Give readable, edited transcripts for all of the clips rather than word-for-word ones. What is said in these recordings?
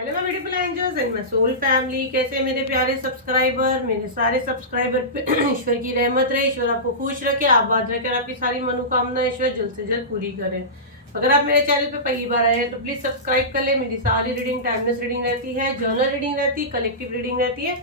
Hello my beautiful angels and my soul family. कैसे मेरे प्यारे सब्सक्राइबर, मेरे सारे सब्सक्राइबर पे ईश्वर की रहमत रहे, ईश्वर आपको खुश रखे, आबाद रखे और आपकी सारी मनोकामना ईश्वर जल्द से जल्द पूरी करे। अगर आप मेरे चैनल पे पहली बार आए हैं तो प्लीज सब्सक्राइब कर ले। मेरी सारी रीडिंग टाइमलेस रीडिंग रहती है, जर्नल रीडिंग रहती है, कलेक्टिव रीडिंग रहती है।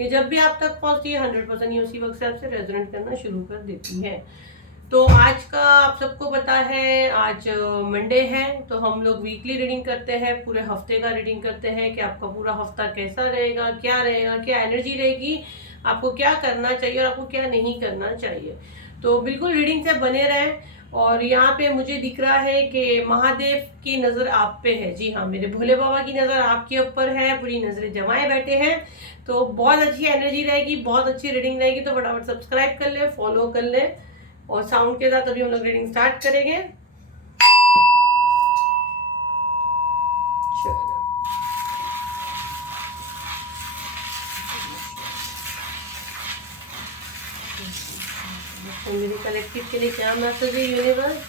ये जब भी आप तक पहुंचती है 100% ये उसी वक्त से आपसे रेजोनेट करना शुरू कर देती है। तो आज का आप सबको पता है, आज मंडे है, तो हम लोग वीकली रीडिंग करते हैं, पूरे हफ्ते का रीडिंग करते हैं कि आपका पूरा हफ्ता कैसा रहेगा, क्या एनर्जी रहेगी, आपको क्या करना चाहिए और आपको क्या नहीं करना चाहिए। तो बिल्कुल रीडिंग से बने रहें। और यहाँ पे मुझे दिख रहा है कि महादेव की नज़र आप पे है। जी हाँ, मेरे भोले बाबा की नज़र आपके ऊपर है, पूरी नज़रें जमाए बैठे हैं। तो बहुत अच्छी एनर्जी रहेगी, बहुत अच्छी रीडिंग रहेगी। तो फटाफट सब्सक्राइब कर ले, फॉलो कर ले और साउंड के साथ अभी हम लोग रीडिंग स्टार्ट करेंगे। तो मेरी कलेक्टिव के लिए क्या मैसेज है यूनिवर्स?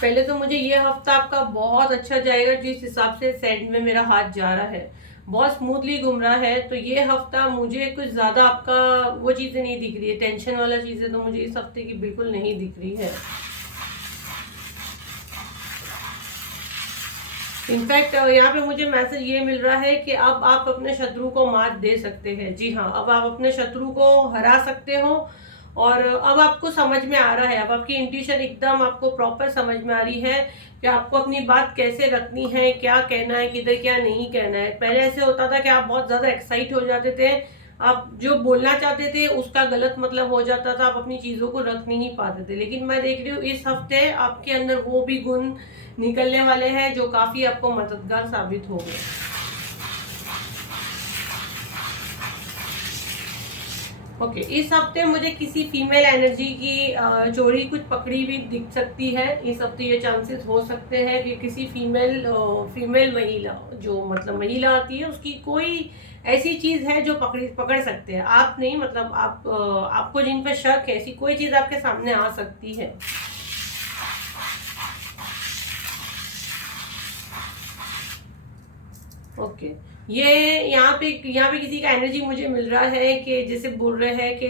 पहले तो मुझे ये हफ्ता आपका बहुत अच्छा जाएगा, जिस हिसाब से साइड में मेरा हाथ जा रहा है बहुत स्मूथली घूम रहा है। तो ये हफ्ता मुझे कुछ ज्यादा आपका वो चीजें नहीं दिख रही है, टेंशन वाला चीजें तो मुझे इस हफ्ते की बिल्कुल नहीं दिख रही है। इनफैक्ट यहाँ पे मुझे मैसेज ये मिल रहा है कि अब आप अपने शत्रु को मात दे सकते हैं। जी हाँ, अब आप अपने शत्रु को हरा सकते हो और अब आपको समझ में आ रहा है, अब आपकी इंट्यूशन एकदम आपको प्रॉपर समझ में आ रही है कि आपको अपनी बात कैसे रखनी है, क्या कहना है, किधर क्या नहीं कहना है। पहले ऐसे होता था कि आप बहुत ज्यादा एक्साइट हो जाते थे, आप जो बोलना चाहते थे उसका गलत मतलब हो जाता था, आप अपनी चीजों को रख नहीं पाते थे। लेकिन मैं देख रही हूँ इस हफ्ते आपके अंदर वो भी गुण निकलने वाले हैं जो काफी आपको मददगार साबित हो गए। ओके, इस हफ्ते मुझे किसी फीमेल एनर्जी की चोरी कुछ पकड़ी हुई दिख सकती है। इस हफ्ते ये चांसेस हो सकते हैं कि किसी फीमेल महिला, जो मतलब महिला आती है, उसकी कोई ऐसी चीज है जो पकड़ सकते हैं। आप नहीं, मतलब आपको जिन पे शक है, ऐसी कोई चीज आपके सामने आ सकती है। ओके, ये यहाँ पे किसी का एनर्जी मुझे मिल रहा है कि जैसे बोल रहे हैं कि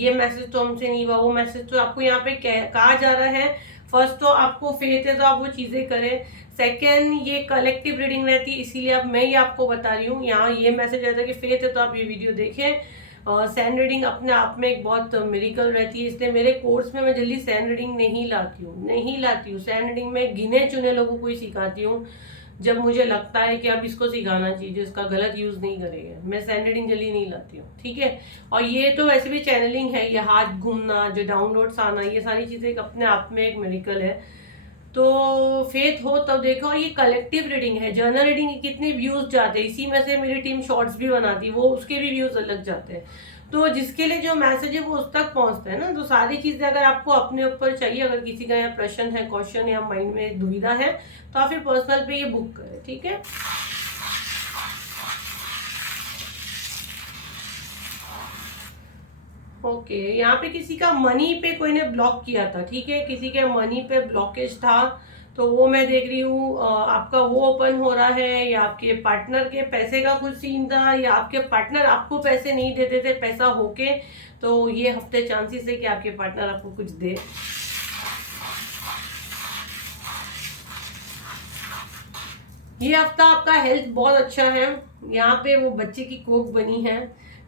ये मैसेज तो हमसे नहीं हुआ, वो मैसेज तो आपको यहाँ पे कहा जा रहा है। फर्स्ट तो आपको फेथ है तो आप वो चीजें करें। सेकंड, ये कलेक्टिव रीडिंग रहती है, इसीलिए अब मैं ही आपको बता रही हूँ। यहाँ ये मैसेज रहता है कि फेथ है तो आप ये वीडियो देखें। सैंड रीडिंग अपने आप में एक बहुत मिरेकल रहती है, इसलिए मेरे कोर्स में मैं जल्दी सैंड रीडिंग नहीं लाती हूँ। सैंड रीडिंग में गिने चुने लोगों को ही सिखाती हूँ, जब मुझे लगता है कि अब इसको सिखाना चाहिए, इसका गलत यूज नहीं करेगा। मैं सैंड रीडिंग जल्दी नहीं लाती हूँ, ठीक है। और ये तो वैसे भी चैनलिंग है, ये हाथ घूमना, जो डाउनलोड्स आना, ये सारी चीजें एक अपने आप में एक मेडिकल है। तो फेथ हो तब देखो। और ये कलेक्टिव रीडिंग है, जर्नल रीडिंग के कितने व्यूज जाते हैं, इसी में से मेरी टीम शॉर्ट्स भी बनाती है, वो उसके भी व्यूज अलग जाते हैं। तो जिसके लिए जो मैसेज है वो उस तक पहुंचता है ना। तो सारी चीजें अगर आपको अपने ऊपर चाहिए, अगर किसी का यहाँ प्रश्न है, क्वेश्चन या माइंड में दुविधा है, तो आप फिर पर्सनल पे ये बुक करें, ठीक है। ओके, यहाँ पे किसी का मनी पे कोई ने ब्लॉक किया था, ठीक है, किसी के मनी पे ब्लॉकेज था। तो वो मैं देख रही हूँ, आपका वो ओपन हो रहा है, या आपके पार्टनर के पैसे का कुछ सीन था, या आपके पार्टनर आपको पैसे नहीं देते थे पैसा होके। तो ये हफ्ते चांसेस है कि आपके पार्टनर आपको कुछ दे। ये हफ्ता आपका हेल्थ बहुत अच्छा है। यहाँ पे वो बच्चे की कोख बनी है,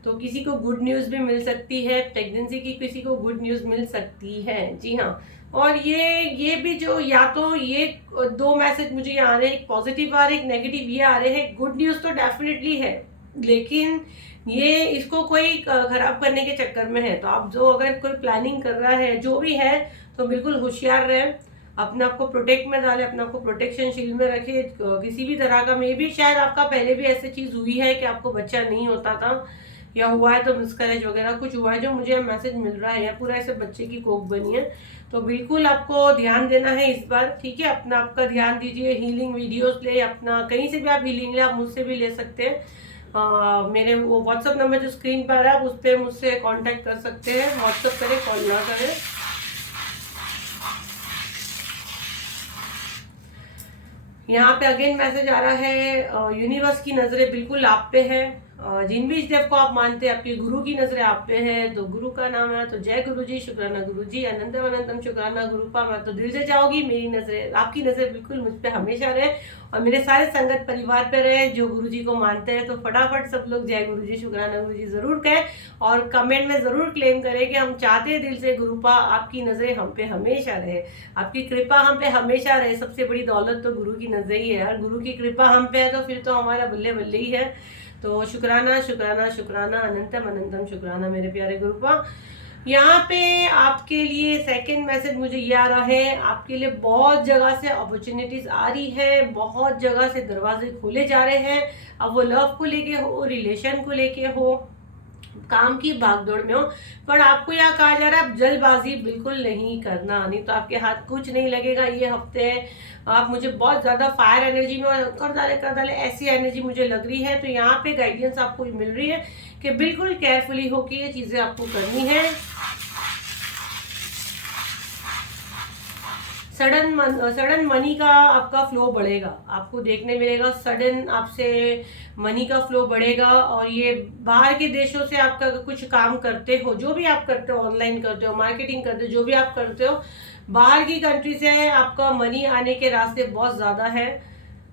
तो किसी को गुड न्यूज भी मिल सकती है, प्रेगनेंसी की किसी को गुड न्यूज मिल सकती है। जी हाँ, और ये भी जो, या तो ये दो मैसेज मुझे यहाँ आ रहे हैं, एक पॉजिटिव आ रहे, एक नेगेटिव ये आ रहे हैं। गुड न्यूज तो डेफिनेटली है, लेकिन ये इसको कोई खराब करने के चक्कर में है। तो आप जो अगर कोई प्लानिंग कर रहा है, जो भी है, तो बिल्कुल होशियार रहे, अपने आप को प्रोटेक्ट में डाले, अपने आप को प्रोटेक्शन शील्ड में रखे। किसी भी तरह का, मे भी शायद आपका पहले भी ऐसी चीज हुई है कि आपको बच्चा नहीं होता था, या हुआ है तो मिसकैरेज वगैरह कुछ हुआ है, जो मुझे मैसेज मिल रहा है, या पूरा ऐसे बच्चे की कोख बनी है। तो बिल्कुल आपको ध्यान देना है इस बार, ठीक है। अपना आपका ध्यान दीजिए, हीलिंग वीडियोस ले, अपना कहीं से भी आप हीलिंग ले, आप मुझसे भी ले सकते हैं। मेरे वो व्हाट्सअप नंबर जो स्क्रीन पर आ रहा है, आप उस पर मुझसे कांटेक्ट कर सकते हैं। व्हाट्सअप करें, कॉल ना करें। यहाँ पे अगेन मैसेज आ रहा है, यूनिवर्स की नजरें बिल्कुल आप पे है। जिन भी इस देव को आप मानते हैं, आपके गुरु की नजरें आप पे है। तो गुरु का नाम है तो जय गुरु जी, शुक्राना गुरु जी, अनंतम अनंतम शुक्राना गुरुपा। मैं तो दिल से चाहूंगी मेरी नजरें, आपकी नजर बिल्कुल मुझ पे हमेशा रहे और मेरे सारे संगत परिवार पे रहे जो गुरु जी को मानते हैं। तो फटाफट सब लोग जय गुरु जी, शुक्राना गुरु जी जरूर कहें और कमेंट में जरूर क्लेम करें कि हम चाहते हैं दिल से गुरुपा आपकी नजरें हम पे हमेशा रहे, आपकी कृपा हम पे हमेशा रहे। सबसे बड़ी दौलत तो गुरु की नजर ही है और गुरु की कृपा हम पे है तो फिर तो हमारा बल्ले बल्ले ही है। तो शुक्राना शुक्राना शुक्राना, अनंतम अनंतम शुक्राना मेरे प्यारे गुरुपा। यहाँ पे आपके लिए सेकंड मैसेज मुझे ये आ रहा है, आपके लिए बहुत जगह से अपॉर्चुनिटीज आ रही है, बहुत जगह से दरवाजे खोले जा रहे हैं। अब वो लव को लेके हो, रिलेशन को लेके हो, काम की भागदौड़ में हो, पर आपको यहाँ कहा जा रहा है आप जल्दबाजी बिल्कुल नहीं करना, नहीं तो आपके हाथ कुछ नहीं लगेगा। ये हफ्ते आप मुझे बहुत ज्यादा फायर एनर्जी में कर डाले ऐसी एनर्जी मुझे लग रही है। तो यहाँ पे गाइडेंस आपको मिल रही है कि बिल्कुल केयरफुली होके ये चीजें आपको करनी है। सडन मनी का आपका फ्लो बढ़ेगा, आपको देखने मिलेगा सडन आपसे मनी का फ्लो बढ़ेगा। और ये बाहर के देशों से आपका कुछ काम करते हो, जो भी आप करते हो, ऑनलाइन करते हो, मार्केटिंग करते हो, जो भी आप करते हो, बाहर की कंट्री से आपका मनी आने के रास्ते बहुत ज्यादा है।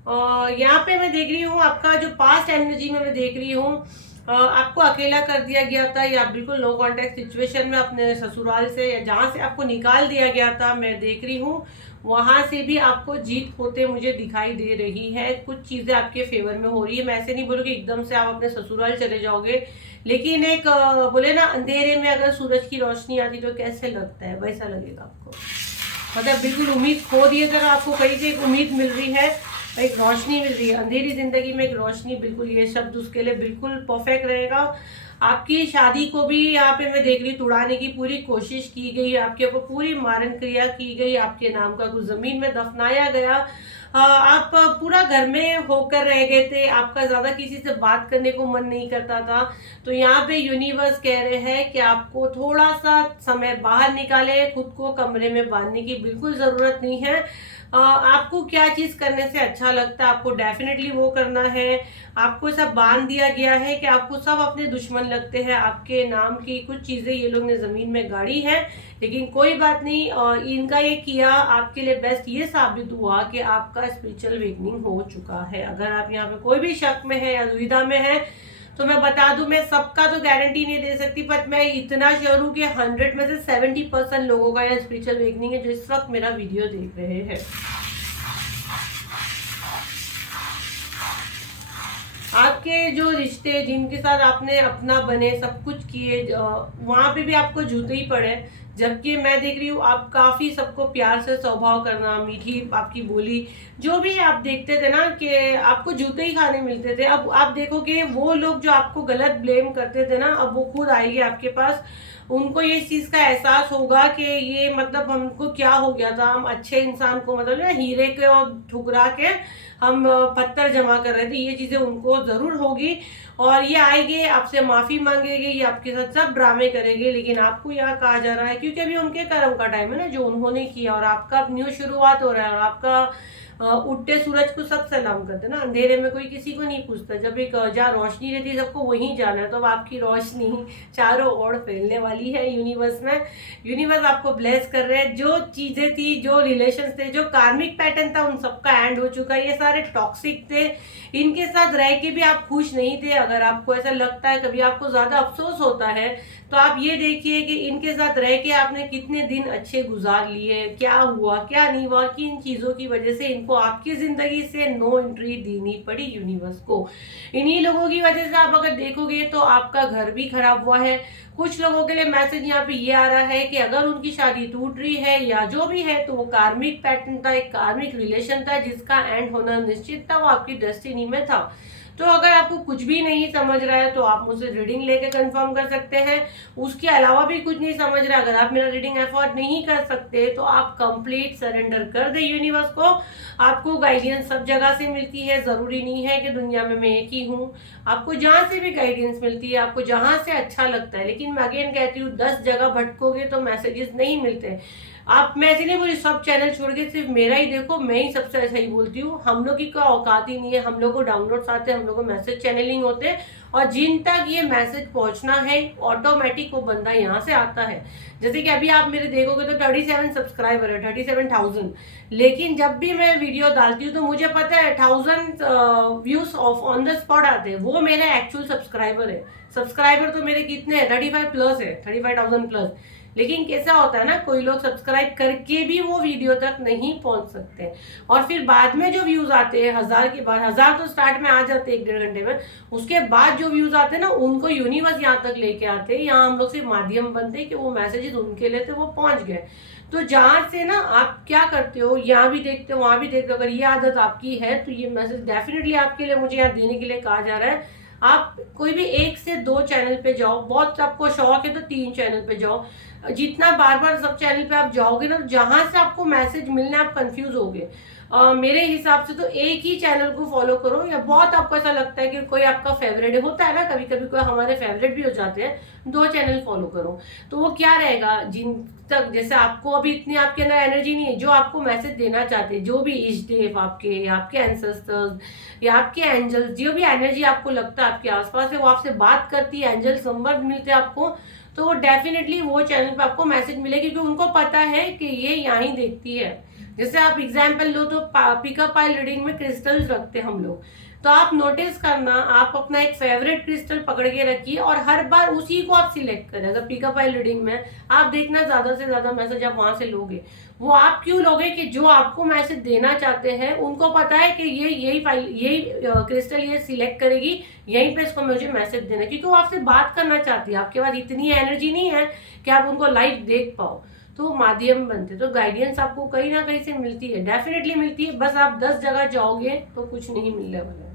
और यहाँ पे मैं देख रही हूँ आपका जो पास्ट एनर्जी में मैं देख रही हूँ, आपको अकेला कर दिया गया था या बिल्कुल नो कांटेक्ट सिचुएशन में अपने ससुराल से या जहाँ से आपको निकाल दिया गया था, मैं देख रही हूँ वहां से भी आपको जीत होते मुझे दिखाई दे रही है। कुछ चीजें आपके फेवर में हो रही है। मैं ऐसे नहीं बोलूँ कि एकदम से आप अपने ससुराल चले जाओगे, लेकिन एक बोले ना अंधेरे में अगर सूरज की रोशनी आती तो कैसे लगता है, वैसा लगेगा आपको। मतलब बिल्कुल उम्मीद खो दिए तरह आपको कहीं से एक उम्मीद मिल रही है, एक रोशनी मिल रही है। अंधेरी जिंदगी में एक रोशनी, बिल्कुल ये शब्द उसके लिए बिल्कुल परफेक्ट रहेगा। आपकी शादी को भी यहाँ पे मैं देख रही तुड़ाने की पूरी कोशिश की गई, आपके ऊपर पूरी मारण क्रिया की गई, आपके नाम का कुछ जमीन में दफनाया गया। आप पूरा घर में होकर रह गए थे, आपका ज्यादा किसी से बात करने को मन नहीं करता था। तो यहाँ पे यूनिवर्स कह रहे हैं कि आपको थोड़ा सा समय बाहर निकाले, खुद को कमरे में बांधने की बिल्कुल जरूरत नहीं है। आपको क्या चीज करने से अच्छा लगता है आपको डेफिनेटली वो करना है। आपको सब बांध दिया गया है कि आपको सब अपने दुश्मन लगते हैं। आपके नाम की कुछ चीजें ये लोग ने जमीन में गाड़ी है, लेकिन कोई बात नहीं। और इनका ये किया आपके लिए बेस्ट ये साबित हुआ कि आपका स्पिरिचुअल वेकनिंग हो चुका है। अगर आप यहाँ पे कोई भी शक में है या दुविधा में है तो मैं बता दूं, मैं सबका तो गारंटी नहीं दे सकती, पर मैं इतना श्योर हूं कि 100 में से 70% लोगों का यह स्पिरिचुअल वेकनिंग है जो इस वक्त मेरा वीडियो देख रहे हैं। आपके जो रिश्ते जिनके साथ आपने अपना बने सब कुछ किए, वहां पे भी आपको जूते ही पड़े। जबकि मैं देख रही हूँ आप काफी सबको प्यार से स्वभाव करना, मीठी आपकी बोली, जो भी आप देखते थे ना कि आपको जूते ही खाने मिलते थे, अब आप देखोगे वो लोग जो आपको गलत ब्लेम करते थे ना, अब वो खुद आएंगे आपके पास। उनको ये चीज का एहसास होगा कि ये मतलब हमको क्या हो गया था, हम अच्छे इंसान को मतलब ना हीरे के और ठुकरा के हम पत्थर जमा कर रहे थे, ये चीजें उनको जरूर होगी। और ये आएंगे आपसे माफी मांगेंगे, ये आपके साथ सब ड्रामे करेंगे, लेकिन आपको यहाँ कहा जा रहा है क्योंकि अभी उनके कर्म का टाइम है ना जो उन्होंने किया, और आपका न्यू शुरुआत हो रहा है। और आपका उठते सूरज को सब सलाम करते ना, अंधेरे में कोई किसी को नहीं पूछता। जब एक जहाँ रोशनी रहती है सबको वहीं जाना है, तो अब आपकी रोशनी चारों ओर फैलने वाली है यूनिवर्स में। यूनिवर्स आपको ब्लेस कर रहे हैं। जो चीजें थी, जो रिलेशन थे, जो कार्मिक पैटर्न था, उन सबका एंड हो चुका है। ये सारे टॉक्सिक थे, इनके साथ रह के भी आप खुश नहीं थे। अगर आपको ऐसा लगता है, कभी आपको ज्यादा अफसोस होता है, तो आप ये देखिए कि इनके साथ रह के आपने कितने दिन अच्छे गुजार लिए, क्या हुआ क्या नहीं हुआ, किन चीजों की वजह से इनको आपकी जिंदगी से नो एंट्री देनी पड़ी यूनिवर्स को। इन्हीं लोगों की वजह से आप अगर देखोगे तो आपका घर भी खराब हुआ है। कुछ लोगों के लिए मैसेज यहाँ पे ये आ रहा है कि अगर उनकी शादी टूट रही है या जो भी है, तो वो कार्मिक पैटर्न था, एक कार्मिक रिलेशन था जिसका एंड होना निश्चित था, वो आपकी डेस्टिनी में था। तो अगर आपको कुछ भी नहीं समझ रहा है तो आप मुझसे रीडिंग लेके कंफर्म कर सकते हैं। उसके अलावा भी कुछ नहीं समझ रहा, अगर आप मेरा रीडिंग अफोर्ड नहीं कर सकते तो आप कंप्लीट सरेंडर कर दे यूनिवर्स को। आपको गाइडेंस सब जगह से मिलती है, जरूरी नहीं है कि दुनिया में मैं एक ही हूँ। आपको जहां से भी गाइडेंस मिलती है, आपको जहां से अच्छा लगता है, लेकिन मैं अगेन कहती हूँ 10 जगह भटकोगे तो मैसेजेस नहीं मिलते। आप, मैं ऐसे नहीं बोली सब चैनल छोड़ के सिर्फ मेरा ही देखो, मैं ही सबसे सही बोलती हूँ। हम लोग की कोई औकात ही नहीं है, हम लोग को डाउनलोड्स आते हैं, हम लोग को मैसेज चैनलिंग होते हैं, और जिन तक ये मैसेज पहुंचना है ऑटोमेटिक वो बंदा यहाँ से आता है। जैसे कि अभी आप मेरे देखोगे तो 37 सब्सक्राइबर है, 37,000, लेकिन जब भी मैं वीडियो डालती हूँ तो मुझे पता है 1000 व्यूज ऑन द स्पॉट आते हैं, वो मेरे एक्चुअल सब्सक्राइबर है। सब्सक्राइबर तो मेरे कितने हैं, 35 प्लस है, 35,000 प्लस। लेकिन कैसा होता है ना, कोई लोग सब्सक्राइब करके भी वो वीडियो तक नहीं पहुंच सकते, और फिर बाद में जो व्यूज आते हैं 1000 के बाद, 1000 तो स्टार्ट में आ जाते हैं 1-1.5 घंटे में, उसके बाद जो व्यूज आते हैं ना उनको यूनिवर्स यहाँ तक लेके आते हैं। यहाँ हम लोग सिर्फ माध्यम बनते हैं कि वो मैसेजेस उनके लिए थे, वो पहुंच गए। तो जहां से ना आप क्या करते हो, यहाँ भी देखते हो वहां भी देखते हो, अगर ये आदत आपकी है तो ये मैसेज डेफिनेटली आपके लिए मुझे यहाँ देने के लिए कहा जा रहा है। आप कोई भी 1 से 2 चैनल पे जाओ, बहुत आपको शौक है तो 3 चैनल पे जाओ। जितना बार बार सब चैनल पे आप जाओगे ना, जहां से आपको मैसेज मिलने आप कंफ्यूज होगे। मेरे हिसाब से तो एक ही चैनल को फॉलो करो, या बहुत आपको ऐसा लगता है कि कोई आपका फेवरेट होता है ना, कभी कभी कोई हमारे फेवरेट भी हो जाते हैं, 2 चैनल फॉलो करो। तो वो क्या रहेगा, जिन तक जैसे आपको अभी इतनी आपके अंदर एनर्जी नहीं है, जो आपको मैसेज देना चाहते हैं, जो भी इष्ट देव आपके या आपके एंसेस्टर्स या आपके एंजल्स, जो भी एनर्जी आपको लगता है आपके आसपास है, वो आपसे बात करती है, एंजल संपर्क मिलते हैं आपको, तो वो डेफिनेटली वो चैनल पे आपको मैसेज मिलेगी, क्योंकि उनको पता है कि ये यहाँ ही देखती है। जैसे आप एग्जाम्पल लो तो पिकअप पाइल रीडिंग में क्रिस्टल्स रखते हैं हम लोग, तो आप नोटिस करना, आप अपना एक फेवरेट क्रिस्टल पकड़ के रखिए और हर बार उसी को आप सिलेक्ट करें। अगर पिकअप पाइल रीडिंग में आप देखना ज्यादा से ज्यादा मैसेज आप वहां से लोगे, वो आप क्यों लोगे कि जो आपको मैसेज देना चाहते हैं उनको पता है कि ये यही क्रिस्टल ये सिलेक्ट करेगी, यहीं पे इसको मुझे मैसेज देना, क्योंकि वो आपसे बात करना चाहती है। आपके पास इतनी एनर्जी नहीं है कि आप उनको लाइव देख पाओ, तो माध्यम बनते, तो गाइडेंस आपको कहीं ना कहीं से मिलती है, डेफिनेटली मिलती है। बस आप 10 जगह जाओगे तो कुछ नहीं मिलने वाला है।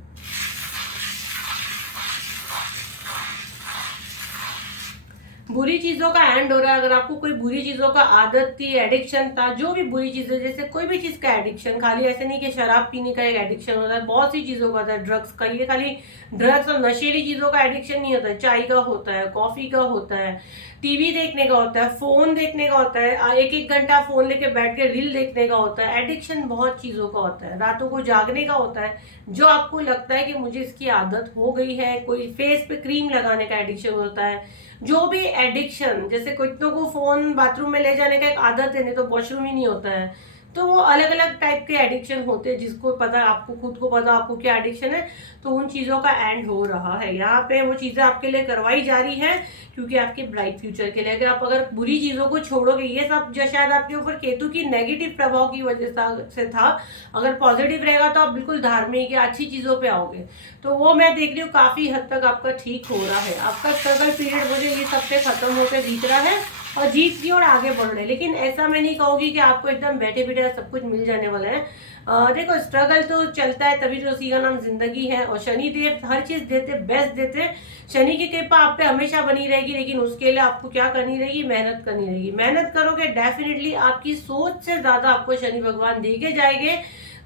बुरी चीजों का एंड हो रहा है। अगर आपको कोई बुरी चीजों का आदत थी, एडिक्शन था, जो भी बुरी चीजें, जैसे कोई भी चीज का एडिक्शन, खाली ऐसे नहीं कि शराब पीने का एक एडिक्शन होता है, बहुत सी चीजों का होता है, ड्रग्स का, ये खाली ड्रग्स और नशीली चीजों का एडिक्शन नहीं होता है, चाय का होता है, कॉफी का होता है, टीवी देखने का होता है, फोन देखने का होता है, 1-1 घंटा फोन लेके बैठ के रील देखने का होता है। एडिक्शन बहुत चीजों का होता है, रातों को जागने का होता है, जो आपको लगता है कि मुझे इसकी आदत हो गई है। कोई फेस पे क्रीम लगाने का एडिक्शन होता है, जो भी एडिक्शन, जैसे कितनों को फोन बाथरूम में ले जाने का एक आदत है, नहीं तो वॉशरूम ही नहीं होता है, तो वो अलग अलग टाइप के एडिक्शन होते हैं, जिसको पता है, आपको खुद को पता आपको क्या एडिक्शन है। तो उन चीजों का एंड हो रहा है, यहाँ पे वो चीजें आपके लिए करवाई जा रही है, क्योंकि आपके ब्राइट फ्यूचर के लिए। अगर बुरी चीजों को छोड़ोगे, ये सब जो शायद आपके ऊपर केतु की नेगेटिव प्रभाव की वजह से था, अगर पॉजिटिव रहेगा तो आप बिल्कुल धार्मिक या अच्छी चीजों पे आओगे। तो वो मैं देख रही हूँ काफी हद तक आपका ठीक हो रहा है। आपका स्ट्रगल पीरियड मुझे ये सबसे खत्म होकर दिख रहा है, और जीत की और आगे बढ़ रहे हैं। लेकिन ऐसा मैं नहीं कहूंगी कि आपको एकदम बैठे बैठे सब कुछ मिल जाने वाला है। देखो, स्ट्रगल तो चलता है, तभी तो उसी का नाम जिंदगी है। और शनि देव हर चीज देते, बेस्ट देते। शनि की कृपा आप पे हमेशा बनी रहेगी, लेकिन उसके लिए आपको क्या करनी रहेगी, मेहनत करनी रहेगी। मेहनत करोगे डेफिनेटली आपकी सोच से ज्यादा आपको शनि भगवान देके जाएंगे।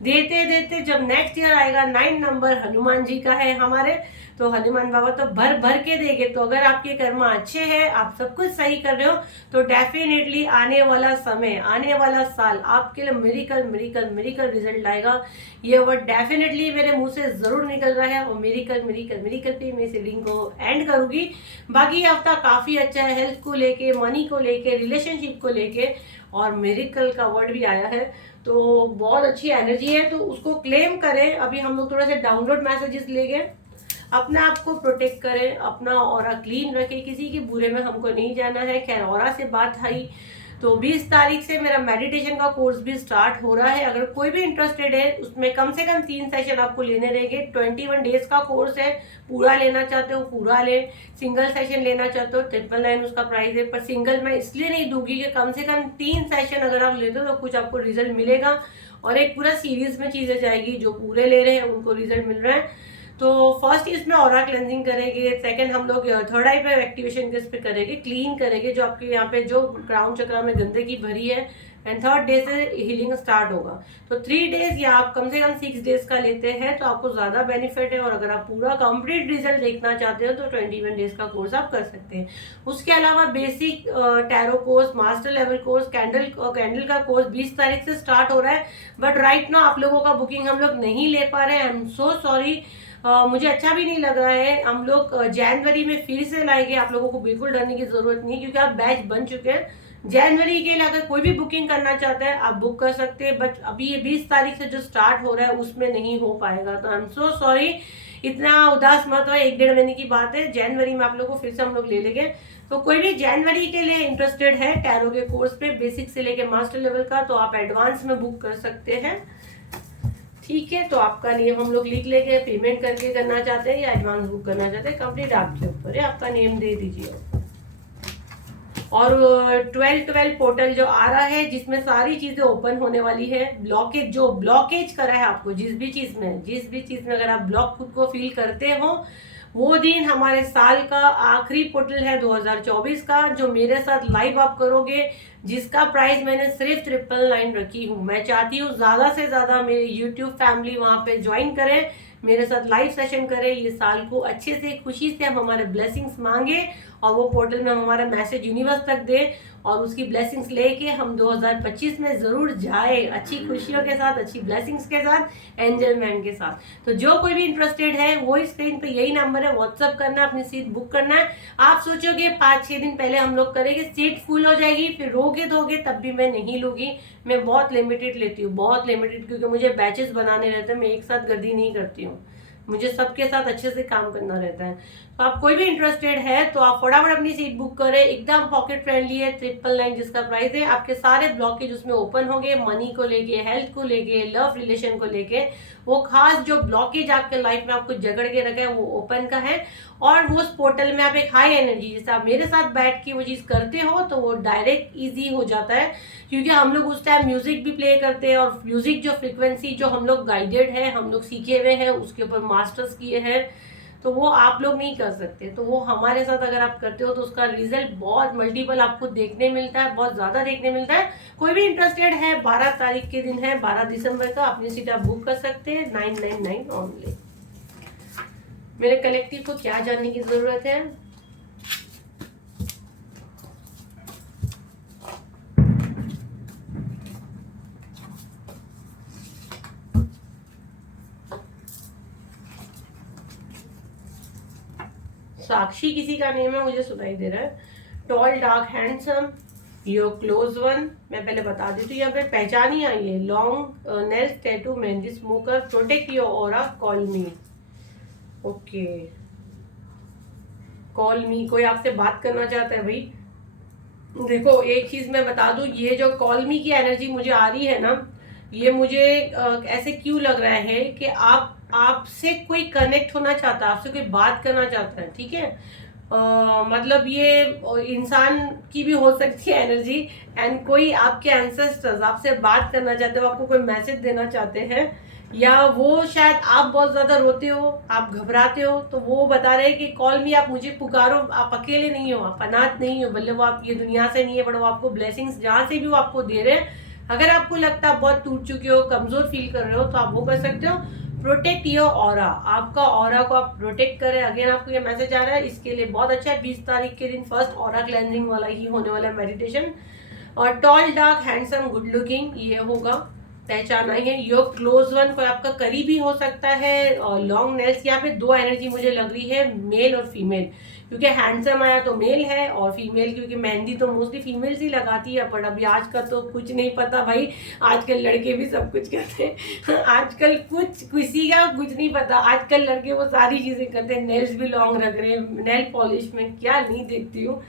देते देते जब नेक्स्ट ईयर आएगा, 9 नंबर हनुमान जी का है हमारे, तो हनुमान बाबा तो भर भर के देंगे। तो अगर आपके कर्म अच्छे हैं, आप सब कुछ सही कर रहे हो, तो डेफिनेटली आने वाला समय, आने वाला साल आपके लिए मिरेकल मिरेकल मिरेकल रिजल्ट लाएगा। ये वर्ड डेफिनेटली मेरे मुंह से जरूर निकल रहा है, और मिरेकल मिरेकल मिरेकल पे मैं इस रीडिंग को एंड करूंगी। बाकी हफ्ता काफी अच्छा है, हेल्थ को लेके, मनी को लेके, रिलेशनशिप को लेके, और मिरेकल का वर्ड भी आया है, तो बहुत अच्छी एनर्जी है, तो उसको क्लेम करें। अभी हम लोग थोड़ा सा डाउनलोड मैसेजेस ले गए। अपने आप को प्रोटेक्ट करें, अपना ऑरा क्लीन रखें, किसी के बुरे में हमको नहीं जाना है। खैर, ऑरा से बात आई तो 20 तारीख से मेरा मेडिटेशन का कोर्स भी स्टार्ट हो रहा है। अगर कोई भी इंटरेस्टेड है, उसमें कम से कम 3 सेशन आपको लेने रहेंगे। 21 डेज का कोर्स है, पूरा लेना चाहते हो पूरा ले, सिंगल सेशन लेना चाहते हो 999 उसका प्राइस है। पर सिंगल मैं इसलिए नहीं दूंगी कि कम से कम 3 सेशन अगर आप लेते हो तो कुछ आपको रिजल्ट मिलेगा, और एक पूरा सीरीज में चीजें जाएगी। जो पूरे ले रहे हैं उनको रिजल्ट मिल रहा है। तो फर्स्ट इसमें ऑरा क्लेंजिंग करेंगे, सेकंड हम लोग थर्ड आई पे एक्टिवेशन के इस पे करेंगे, क्लीन करेंगे जो आपके यहाँ पे जो क्राउन चक्र में गंदगी भरी है, एंड थर्ड डे से हीलिंग स्टार्ट होगा। तो 3 डेज या आप कम से कम 6 डेज का लेते हैं तो आपको ज़्यादा बेनिफिट है। और अगर आप पूरा कंप्लीट रिजल्ट देखना चाहते हो तो 21 डेज का कोर्स आप कर सकते हैं। उसके अलावा basic tarot course, master level course, candle का कोर्स 20 तारीख से स्टार्ट हो रहा है। बट राइट नाउ आप लोगों का बुकिंग हम लोग नहीं ले पा रहे हैं। I am so sorry. मुझे अच्छा भी नहीं लग रहा है। हम लोग जनवरी में फिर से लाएंगे। आप लोगों को बिल्कुल डरने की जरूरत नहीं, क्योंकि आप बैच बन चुके हैं। जनवरी के लिए अगर कोई भी बुकिंग करना चाहता है आप बुक कर सकते हैं। बट अभी ये 20 तारीख से जो स्टार्ट हो रहा है उसमें नहीं हो पाएगा। तो आई एम सो सॉरी, इतना उदास मत हो। 1-1.5 महीने की बात है। जनवरी में आप लोगों को फिर से हम लोग ले लेंगे। तो कोई भी जनवरी के लिए इंटरेस्टेड है टैरो के कोर्स पे बेसिक से लेके मास्टर लेवल का, तो आप एडवांस में बुक कर सकते हैं। ठीक है, तो आपका नेम हम लोग लिख लेंगे। पेमेंट करके करना चाहते हैं या एडवांस बुक करना चाहते हैं, कंप्लीट आपके ऊपर है। आपका नेम दे दीजिए। और 12-12 पोर्टल जो आ रहा है जिसमें सारी चीजें ओपन होने वाली है। ब्लॉकेज जो ब्लॉकेज करा है आपको जिस भी चीज में अगर आप ब्लॉक खुद को फील करते हो, वो दिन हमारे साल का आखिरी पोर्टल है 2024 का, जो मेरे साथ लाइव आप करोगे, जिसका प्राइस मैंने सिर्फ 999 रखी हूँ। मैं चाहती हूँ ज्यादा से ज्यादा मेरी यूट्यूब फैमिली वहां पे ज्वाइन करे, मेरे साथ लाइव सेशन करे। ये साल को अच्छे से खुशी से हम हमारे ब्लेसिंग्स मांगे और वो पोर्टल में हम हमारा मैसेज यूनिवर्स तक दे और उसकी ब्लेसिंग्स लेके हम 2025 में जरूर जाए, अच्छी खुशियों के साथ, अच्छी ब्लेसिंग्स के साथ, एंजलमेंट के साथ। तो जो कोई भी इंटरेस्टेड है वो स्क्रीन पे यही नंबर है, व्हाट्सअप करना, अपनी सीट बुक करना है। आप सोचोगे 5-6 दिन पहले हम लोग करेंगे, सीट फुल हो जाएगी, फिर रोगे धोगे तब भी मैं नहीं लूंगी। मैं बहुत लिमिटेड लेती हूँ, बहुत लिमिटेड, क्योंकि मुझे बैचेस बनाने रहते हैं। मैं एक साथ गर्दी नहीं करती हूँ, मुझे सबके साथ अच्छे से काम करना रहता है। तो आप कोई भी इंटरेस्टेड है तो आप फटाफट अपनी सीट बुक करें। एकदम पॉकेट फ्रेंडली है, 999 जिसका प्राइस है। आपके सारे ब्लॉकेज उसमें ओपन होंगे, मनी को लेके, हेल्थ को लेके, लव रिलेशन को लेके। वो खास जो ब्लॉकेज आपके लाइफ में आपको जकड़ के रखा है वो ओपन का है। और वो उस पोर्टल में आप एक हाई एनर्जी, जैसे आप मेरे साथ बैठ के वो चीज करते हो तो वो डायरेक्ट इजी हो जाता है, क्योंकि हम लोग उस टाइम म्यूजिक भी प्ले करते हैं। और म्यूजिक जो फ्रिक्वेंसी जो हम लोग गाइडेड है, हम लोग सीखे हुए हैं, उसके ऊपर मास्टर्स किए हैं, तो वो आप लोग नहीं कर सकते। तो वो हमारे साथ अगर आप करते हो तो उसका रिजल्ट बहुत मल्टीपल आपको देखने मिलता है, बहुत ज्यादा देखने मिलता है। कोई भी इंटरेस्टेड है, 12 तारीख के दिन है, 12 दिसंबर का, अपनी सीट आप बुक कर सकते हैं, 999 ओनली। मेरे कलेक्टिव को क्या जानने की जरूरत है? साक्षी किसी का नेम है, मुझे सुनाई दे रहा है। Tall, dark, handsome, your close one. मैं पहले बता देती हूँ, यहाँ पे पहचान ही आई है। Long nails, tattoo, mehndi, smoker, protect your aura, call me. Okay, call मी, कोई आपसे बात करना चाहता है भाई। देखो एक चीज मैं बता दूं, ये जो कॉल मी की एनर्जी मुझे आ रही है ना, ये मुझे ऐसे क्यों लग रहा है कि आपसे कोई कनेक्ट होना चाहता है, आपसे कोई बात करना चाहता है। ठीक है, मतलब ये इंसान की भी हो सकती है एनर्जी, एंड कोई आपके एंसेस्टर्स आपसे बात करना चाहते हो, आपको कोई मैसेज देना चाहते हैं, या वो शायद आप बहुत ज्यादा रोते हो, आप घबराते हो, तो वो बता रहे हैं कि कॉल मी, आप मुझे पुकारो, आप अकेले नहीं हो, आप अनाथ नहीं हो, मतलब वो आप ये दुनिया से नहीं है, बट वो आपको ब्लेसिंग्स जहाँ से भी वो आपको दे रहे हैं। अगर आपको लगता है बहुत टूट चुके हो, कमजोर फील कर रहे हो, तो आप वो कर सकते हो। प्रोटेक्ट योर ऑरा, आपका ऑरा को आप प्रोटेक्ट करें। अगेन आपको ये मैसेज आ रहा है, इसके लिए बहुत अच्छा है। 20 तारीख के दिन फर्स्ट ऑरा क्लेंजिंग वाला ही होने वाला है मेडिटेशन। और tall, dark, handsome, good looking, ये होगा, पहचाना है। योर क्लोज वन, कोई आपका करीबी हो सकता है। और लॉन्ग नेल्स, यहाँ पे 2 एनर्जी मुझे लग रही है, मेल और फीमेल, क्योंकि हैंडसम आया तो मेल है, और फीमेल क्योंकि मेहंदी तो मोस्टली फीमेल्स ही लगाती है। पर अभी आज का तो कुछ नहीं पता भाई, आजकल लड़के भी सब कुछ करते हैं। आजकल कुछ किसी का कुछ नहीं पता, आजकल लड़के वो सारी चीजें करते हैं, नेल्स भी लॉन्ग रख रहे हैं, नेल पॉलिश में क्या नहीं देखती हूँ।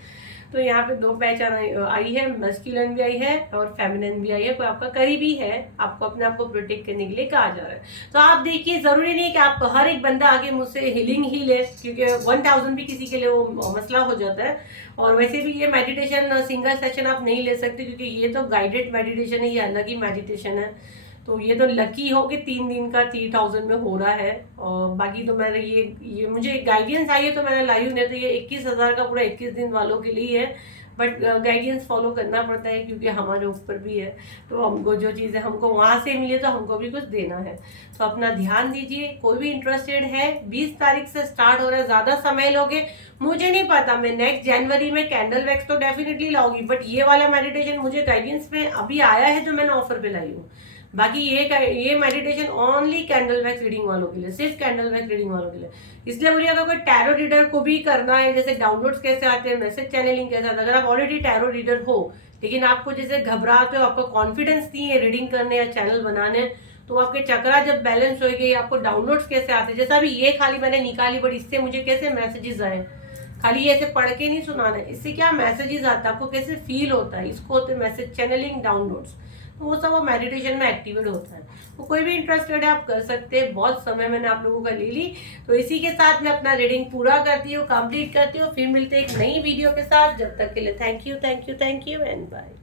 तो यहाँ पे 2 पहचान आई है, मस्कुलिन भी आई है और फेमिनिन भी आई है। कोई आपका करीबी है, आपको अपने आप को प्रोटेक्ट करने के लिए कहा जा रहा है। तो आप देखिए, जरूरी नहीं है कि आप हर एक बंदा आगे मुझसे हीलिंग ही ले, क्योंकि 1000 भी किसी के लिए वो मसला हो जाता है। और वैसे भी ये मेडिटेशन सिंगल सेशन आप नहीं ले सकते, क्योंकि ये तो गाइडेड मेडिटेशन है, ये अलग ही मेडिटेशन है। तो ये तो लकी हो कि 3 दिन का 3000 में हो रहा है। और बाकी तो मैंने ये मुझे गाइडेंस आई है तो मैंने लाई हूँ, नहीं तो ये 21,000 का पूरा 21 दिन वालों के लिए है। बट गाइडेंस फॉलो करना पड़ता है क्योंकि हमारे ऊपर भी है, तो हमको जो चीज़ें हमको वहाँ से मिले तो हमको भी कुछ देना है। तो अपना ध्यान दीजिए। कोई भी इंटरेस्टेड है, 20 तारीख से स्टार्ट हो रहा है, ज़्यादा समय लोगे मुझे नहीं पता, मैं नेक्स्ट जनवरी में कैंडल वैक्स तो डेफिनेटली लाऊंगी, बट ये वाला मेडिटेशन मुझे गाइडेंस में अभी आया है जो मैंने ऑफर पे लाई हूँ। बाकी ये meditation only candle wax reading वालों के लिए, सिर्फ कैंडल वैक्स रीडिंग वालों के लिए। इसलिए मुझे अगर कोई टैरो रीडर को भी करना है, जैसे डाउनलोड्स कैसे आते हैं, मैसेज चैनलिंग कैसे आता है, अगर आप ऑलरेडी टैरो रीडर हो लेकिन आपको जैसे घबराते हो, आपको कॉन्फिडेंस नहीं है रीडिंग करने या चैनल बनाने, तो आपके चक्रा जब बैलेंस होगी, आपको डाउनलोड्स कैसे आते हैं, जैसा अभी ये खाली मैंने निकाली बट इससे मुझे कैसे मैसेजेस आए, खाली ऐसे पढ़ के नहीं सुनाना है, इससे क्या मैसेजेस आता है, आपको कैसे फील होता है, इसको होते मैसेज चैनलिंग डाउनलोड्स। तो वो सब वो मेडिटेशन में एक्टिवेट होता है। तो कोई भी इंटरेस्टेड है आप कर सकते हैं। बहुत समय मैंने आप लोगों का ले ली, तो इसी के साथ मैं अपना रीडिंग पूरा करती हूँ, कंप्लीट करती हूँ। फिर मिलते हैं एक नई वीडियो के साथ। जब तक के लिए थैंक यू एंड बाय।